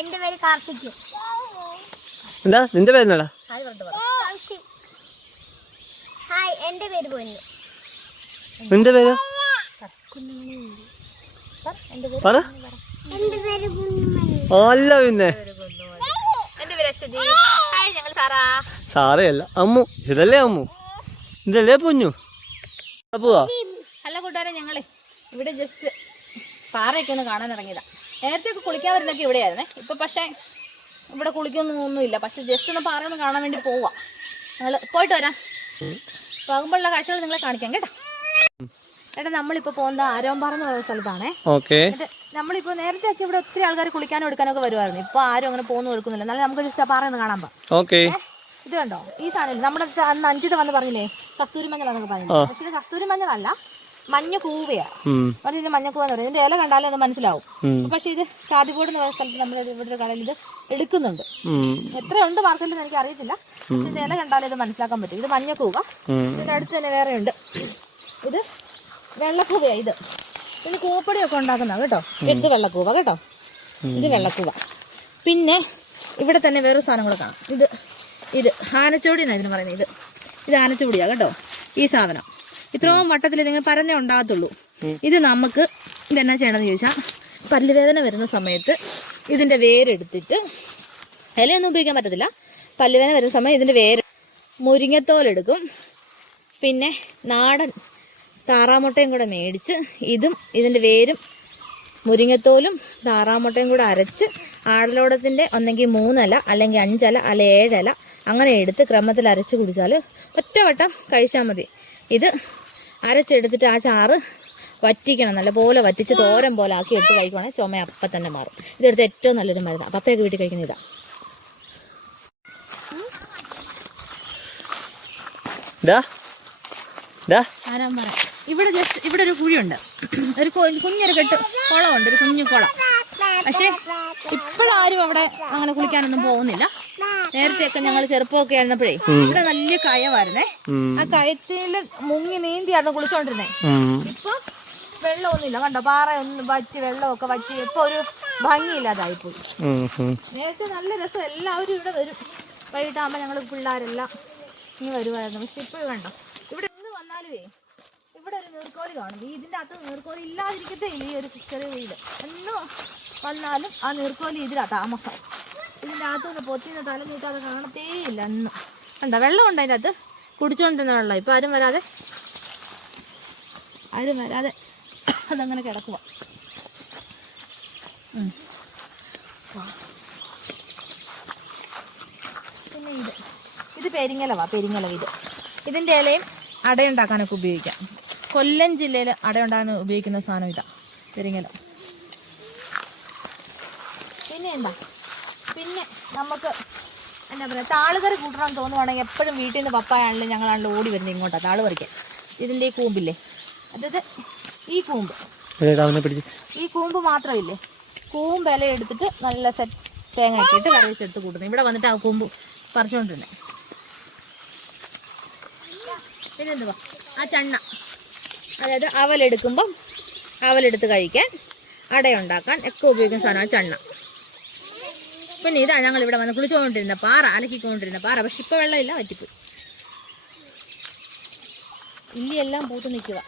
എന്റെ പേര് കാർത്തിക്. എന്താ നിന്റെ പേരെന്നാടാ? ഹായ്, എന്റെ പേര് പൊന്നു. നിന്റെ പേര് പറ. അല്ല പിന്നെ സാറയല്ല, അമ്മു. ഇതല്ലേ അമ്മു, ഇതല്ലേ പൊന്നു. പോവാ. ഹലോ കൂട്ടുകാരെ, ഞങ്ങളെ ഇവിടെ ജസ്റ്റ് പാറയൊക്കെ ഒന്ന് കാണാൻ ഇറങ്ങിയതാ. നേരത്തെയൊക്കെ കുളിക്കാൻ വരുന്നൊക്കെ ഇവിടെയായിരുന്നേ. ഇപ്പൊ പക്ഷേ ഇവിടെ കുളിക്കൊന്നുമില്ല. പക്ഷെ ജസ്റ്റ് ഒന്ന് പാറ ഒന്ന് കാണാൻ വേണ്ടി പോവാ. ഞങ്ങൾ പോയിട്ട് വരാം. പോകുമ്പോഴുള്ള കാഴ്ചകൾ നിങ്ങളെ കാണിക്കാം കേട്ടോ. ചേട്ടാ, നമ്മളിപ്പോ പോകുന്നത് ആരോമ്പാറ എന്ന് പറയുന്ന സ്ഥലത്താണേ. നമ്മളിപ്പോ നേരത്തെ ഒക്കെ ഇവിടെ ഒത്തിരി ആൾക്കാർ കുളിക്കാനും എടുക്കാനൊക്കെ വരുമായിരുന്നു. ഇപ്പൊ ആരും അങ്ങനെ പോകുന്നു എടുക്കുന്നില്ല. എന്നാലും നമുക്ക് ജസ്റ്റ് ആ പാറ ഒന്ന് കാണാൻ പോകാം. ഇത് കണ്ടോ, ഈ സാധനം നമ്മുടെ അന്ന് അഞ്ചിത വന്ന് പറഞ്ഞില്ലേ കസ്തൂരി മഞ്ഞളാന്നൊക്കെ പറഞ്ഞു. പക്ഷെ ഇത് കസ്തൂരി മഞ്ഞളല്ല, മഞ്ഞ കൂവയാണ്. പറഞ്ഞ മഞ്ഞക്കൂവെന്ന് പറയുന്നത്. ഇതിന്റെ ഇല കണ്ടാലും അത് മനസ്സിലാവും. പക്ഷെ ഇത് കാതികോട് എന്ന് പറയുന്ന സ്ഥലത്ത് നമ്മുടെ ഇവിടെ ഒരു കടയിൽ ഇത് എടുക്കുന്നുണ്ട്. എത്രയുണ്ട് മാർക്കറ്റിൽ എനിക്ക് അറിയത്തില്ല. ഇതിന്റെ ഇല കണ്ടാലും ഇത് മനസ്സിലാക്കാൻ പറ്റും. ഇത് മഞ്ഞക്കൂവ. ഇതിന്റെ അടുത്ത് തന്നെ വേറെ ഉണ്ട്. ഇത് വെള്ളക്കൂവയാ. ഇത് കൂവപ്പൊടിയൊക്കെ ഉണ്ടാക്കുന്ന കേട്ടോ. ഇത് വെള്ളക്കൂവ കേട്ടോ. ഇത് വെള്ളക്കൂവ. പിന്നെ ഇവിടെ തന്നെ വേറൊരു സാധനം കൂടെ കാണാം. ഇത് ആനച്ചോടി എന്നാണ് ഇതിന് പറയുന്നത്. ഇത് ആനച്ചോടിയാ കേട്ടോ. ഈ സാധനം ഇത്രയും വട്ടത്തിൽ നിങ്ങൾ പരന്നേ ഉണ്ടാകത്തുള്ളൂ. ഇത് നമുക്ക് ഇതെന്നാ ചെയ്യണമെന്ന് ചോദിച്ചാൽ, പല്ലുവേദന വരുന്ന സമയത്ത് ഇതിന്റെ വേരെടുത്തിട്ട്, ഇലയൊന്നും ഉപയോഗിക്കാൻ പറ്റത്തില്ല. പല്ലുവേദന വരുന്ന സമയം ഇതിന്റെ വേര്, മുരിങ്ങത്തോലെടുക്കും. പിന്നെ നാടൻ താറാമുട്ടയും കൂടെ മേടിച്ച് ഇതും ഇതിന്റെ വേരും മുരിങ്ങത്തോലും താറാമുട്ടയും കൂടെ അരച്ച് ആടലോടത്തിന്റെ ഒന്നെങ്കിൽ 3 ഇല അല്ലെങ്കിൽ 5 ഇല അല്ലെ 7 ഇല അങ്ങനെ എടുത്ത് ക്രമത്തിൽ അരച്ച് കുടിച്ചാൽ ഒറ്റവട്ടം കഴിച്ചാൽ മതി. ഇത് അരച്ചെടുത്തിട്ട് ആ ചാറ് വറ്റിക്കണം. നല്ലപോലെ വറ്റിച്ച് തോരൻ പോലെ ആക്കി എടുത്ത് കഴിക്കുവാണെങ്കിൽ ചുമ അപ്പം തന്നെ മാറും. ഇതെടുത്ത് ഏറ്റവും നല്ലൊരു മരുന്ന്. പപ്പയൊക്കെ വീട്ടിൽ കഴിക്കുന്ന ഇതാ. ഇവിടെ ഒരു കുഴിയുണ്ട്. ഒരു കുഞ്ഞൊരു കെട്ട് കുളമുണ്ട്, ഒരു കുഞ്ഞു കുളം. പക്ഷെ ഇപ്പോഴാരും അവിടെ അങ്ങനെ കുളിക്കാനൊന്നും പോകുന്നില്ല. നേരത്തെയൊക്കെ ഞങ്ങൾ ചെറുപ്പമൊക്കെ ആയിരുന്നപ്പോഴേ ഇവിടെ നല്ല കയമായിരുന്നേ. ആ കയത്തില് മുങ്ങി നീന്തിയായിരുന്നു കുളിച്ചോണ്ടിരുന്നേ. ഇപ്പൊ വെള്ളമൊന്നുമില്ല. കണ്ടോ, പാറ ഒന്ന് വറ്റി, വെള്ളമൊക്കെ വറ്റി. ഇപ്പൊ ഒരു ഭംഗിയില്ലാതായിപ്പോയി. നേരത്തെ നല്ല രസം. എല്ലാവരും ഇവിടെ വരും. വൈകിട്ടാകുമ്പോ ഞങ്ങൾ പിള്ളേരെല്ലാം ഇനി വരുമായിരുന്നു. പക്ഷെ ഇപ്പോഴും കണ്ടോ, ഇവിടെ എന്ന് വന്നാലുവേ ഇവിടെ ഒരു നീർക്കോലി കാണും. ഇതിന്റെ അകത്ത് നീർക്കോലി ഇല്ലാതിരിക്കത്തേ ഇല്ല. ഈ ഒരു ചെറിയ വീട് എന്ന് വന്നാലും ആ നീർക്കോലി ഇതിലാ താമസം. ഇതിന്റെ അകത്തുനിന്ന് പൊത്തിന്ന് തല നീട്ടാതെ കാണത്തേ ഇല്ല. അന്ന് കണ്ടോ, വെള്ളമുണ്ട് അതിൻ്റെ അകത്ത്. കുടിച്ചോണ്ടിരുന്ന വെള്ളം. ഇപ്പൊ ആരും വരാതെ അതങ്ങനെ കിടക്കുക. പിന്നെ ഇത് പെരിങ്ങലവ്. ഇതിന്റെ ഇലയും അടയുണ്ടാക്കാനൊക്കെ ഉപയോഗിക്കാം. കൊല്ലം ജില്ലയിൽ അടയുണ്ടാക്കാൻ ഉപയോഗിക്കുന്ന സാധനം ഇതാ, പെരിങ്ങലം. പിന്നെ നമുക്ക് എന്താ പറയുക, താളുകറി കൂട്ടണം തോന്നുവാണെങ്കിൽ എപ്പോഴും വീട്ടിൽ നിന്ന് പപ്പായാണെങ്കിലും ഞങ്ങളാണെങ്കിലും ഓടി വരുന്നത് ഇങ്ങോട്ടാണ് താള് പറിക്കാൻ. ഇതിന്റെ ഈ കൂമ്പില്ലേ, അതായത് ഈ കൂമ്പ് മാത്രമില്ലേ, കൂമ്പ് ഇല എടുത്തിട്ട് നല്ല സെറ്റ് തേങ്ങ ഇട്ടിട്ട് കറി വെച്ചെടുത്ത് കൂട്ടുന്നത്. ഇവിടെ വന്നിട്ട് ആ കൂമ്പ് പറിച്ചുകൊണ്ടിരുന്നത്. പിന്നെ എന്തുവാ, ആ ചണ്ണ, അതായത് അവലെടുക്കുമ്പം അവലെടുത്ത് കഴിക്കാൻ, അടയുണ്ടാക്കാൻ ഒക്കെ ഉപയോഗിക്കുന്ന സാധനമാണ് ചണ്ണ. പിന്നെ ഇതാ ഞങ്ങൾ ഇവിടെ വന്ന് കുളിച്ചുകൊണ്ടിരുന്ന പാറ, അലക്കിക്കൊണ്ടിരുന്ന പാറ. പക്ഷെ ഇപ്പൊ വെള്ളമില്ല, വറ്റിപ്പോയി. ഇല്ലിയെല്ലാം പൂത്ത് നിൽക്കുക.